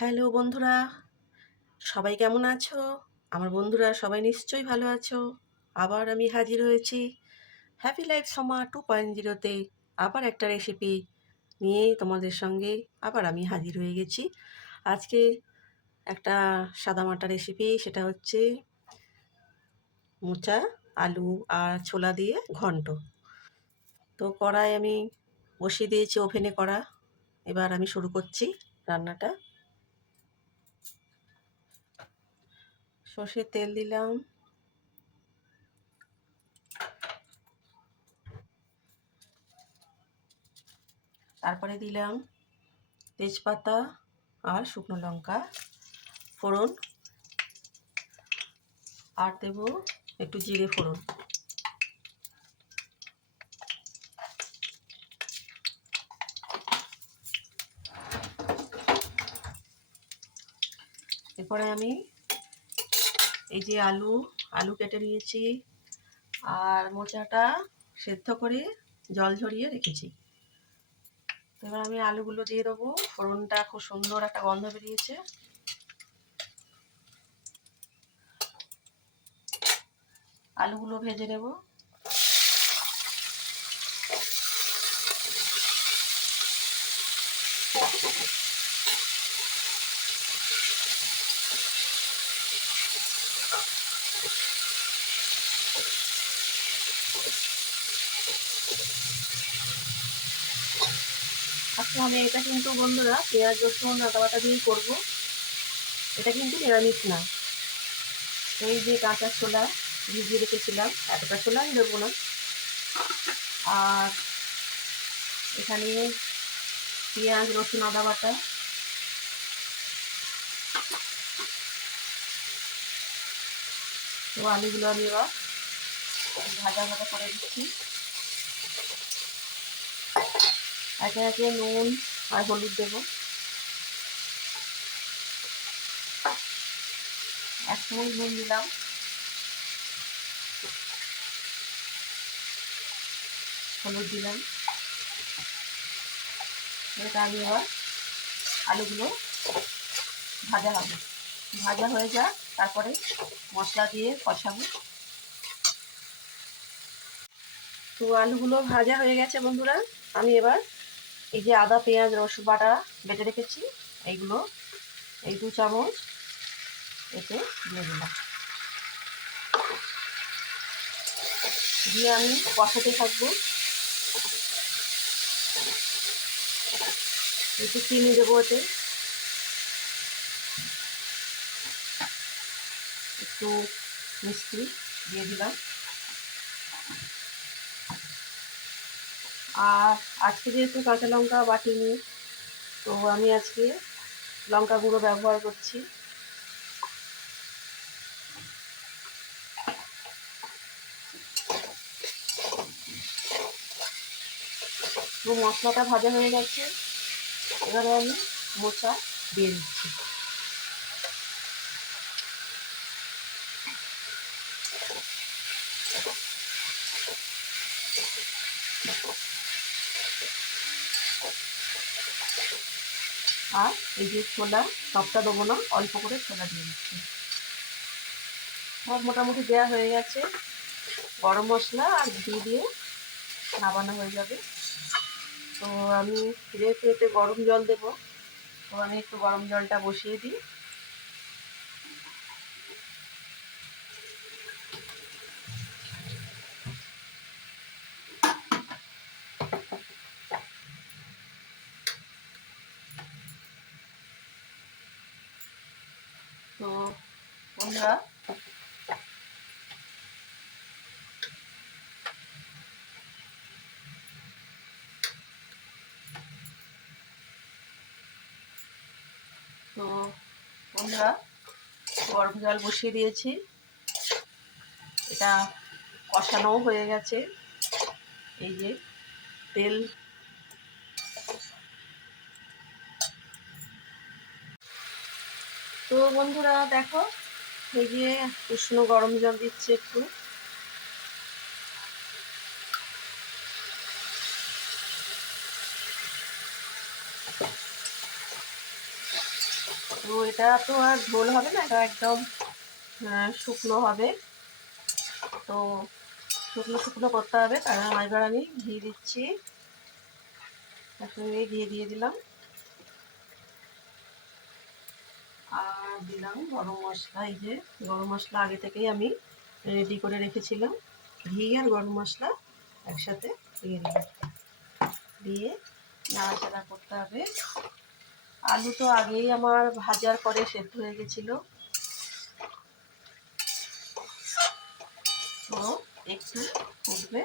Hello বন্ধুরা, সবাই কেমন আছো? আমার বন্ধুরা সবাই নিশ্চয়ই ভালো আছো। আবার আমি হাজির হয়েছি হ্যাপি লাইফ সমা 2.0 তে আবার একটা রেসিপি নিয়ে তোমাদের সঙ্গে আবার আমি হাজির হয়ে গেছি। আজকে একটা সাদামাটা রেসিপি, সেটা হচ্ছে মোচা, আলু আর ছোলা দিয়ে ঘন্ট। তো কড়াই আমি বসিয়ে দিয়েছি, ওভেনে কড়া। এবার আমি শুরু করছি রান্নাটা। সর্ষের তেল দিলাম, তারপরে দিলাম তেজপাতা আর শুকনো লঙ্কা ফোড়ন, আর দেবো একটু জিরে ফোড়ন। এরপরে আমি এই যে আলু কেটে নিয়েছি আর মোচাটা সেদ্ধ করে জল ঝরিয়ে রেখেছি। এবার আমি আলুগুলো দিয়ে দেবো। ফোড়নটা খুব সুন্দর একটা গন্ধ বেরিয়েছে। আলুগুলো ভেজে নেব। আচ্ছা, আমি এটা কিন্তু বন্ধুরা পেঁয়াজ রসুন আদা বাটা দিয়েই করবো। এটা কিন্তু নিরামিষ না। এই যে কাঁচা ছোলা ভিজিয়ে রেখেছিলাম, এতটা ছোলা আমি দেবো না। আর এখানে পেঁয়াজ রসুন আদা বাটা। তো আলুগুলো আমি এবার ভাজা ভাজা করে দিচ্ছি। একে একে নুন আর হলুদ দেবো। 1 চামচ নুন দিলাম, হলুদ দিলাম। এটা আমি এবার আলুগুলো ভাজা হবে, ভাজা হয়ে যাক, তারপরে মশলা দিয়ে কষাবো। তো আলুগুলো ভাজা হয়ে গেছে বন্ধুরা। আমি এবার এই যে আদা পেঁয়াজ রসুন বাটা বেটে রেখেছি, এইগুলো এই 2 চামচ এতে দিয়ে দিলাম। দিয়ে আমি কষাতে থাকবো। একটু চিনি দেবো, এতে একটু মিষ্টি দিয়ে দিলাম। আর আজকে যেহেতু কাঁচা লঙ্কা বাটিনি, তো আমি আজকে লঙ্কা গুঁড়ো ব্যবহার করছি। তো মশলাটা ভাজা হয়ে গেছে। এবারে আমি মোচা দিয়ে দিচ্ছি। আর এই যে ছোলা, সবটা দেবো না, অল্প করে ছোলা দিয়ে দিচ্ছি। সব মোটামুটি দেওয়া হয়ে গেছে। গরম মশলা আর ঘি দিয়ে নামানো হয়ে যাবে। তো আমি যেহেতু এতে গরম জল দেবো, তো আমি একটু গরম জলটা বসিয়ে দিই। তো বন্ধুরা, তো বন্ধুরা গরম জল বসিয়ে দিয়েছি। এটা কষানোও হয়ে গেছে। এই যে তেল, তো বন্ধুরা দেখো, এই যে উষ্ণ গরম জল দিচ্ছে একটু। তো এটা তো আর ঝোল হবে না, এটা একদম শুকনো হবে। তো শুকনো শুকনো করতে হবে, তার এবার আমি ঘি দিচ্ছি, একসঙ্গে ঘি দিয়ে দিলাম। আর দিলাম গরম মশলা। এই যে গরম মশলা আগে থেকেই আমি রেডি করে রেখেছিলাম, ঘি আর গরম মশলা একসাথে দিয়ে দিলাম। দিয়ে নাড়াচাড়া করতে হবে। আলু তো আগেই আমার ভাজার পরে সেদ্ধ হয়ে গেছিলো। তো একটু ফুটবে,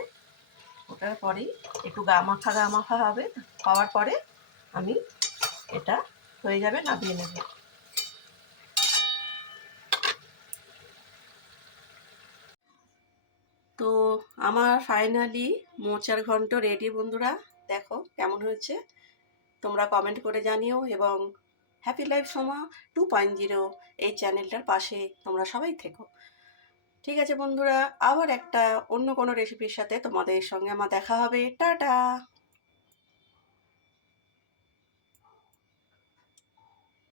ওটার পরেই একটু গা মাখা হবে, হওয়ার পরে আমি এটা হয়ে যাবে, নামিয়ে নেব। তো আমার ফাইনালি মোচার ঘন্ট রেডি বন্ধুরা। দেখো কেমন হয়েছে, তোমরা কমেন্ট করে জানিও, এবং হ্যাপি লাইফ সোমা 2.0 এই চ্যানেলটার পাশে তোমরা সবাই থেকো। ঠিক আছে বন্ধুরা, আবার একটা অন্য কোনো রেসিপির সাথে তোমাদের সঙ্গে আমার দেখা হবে। টাটা।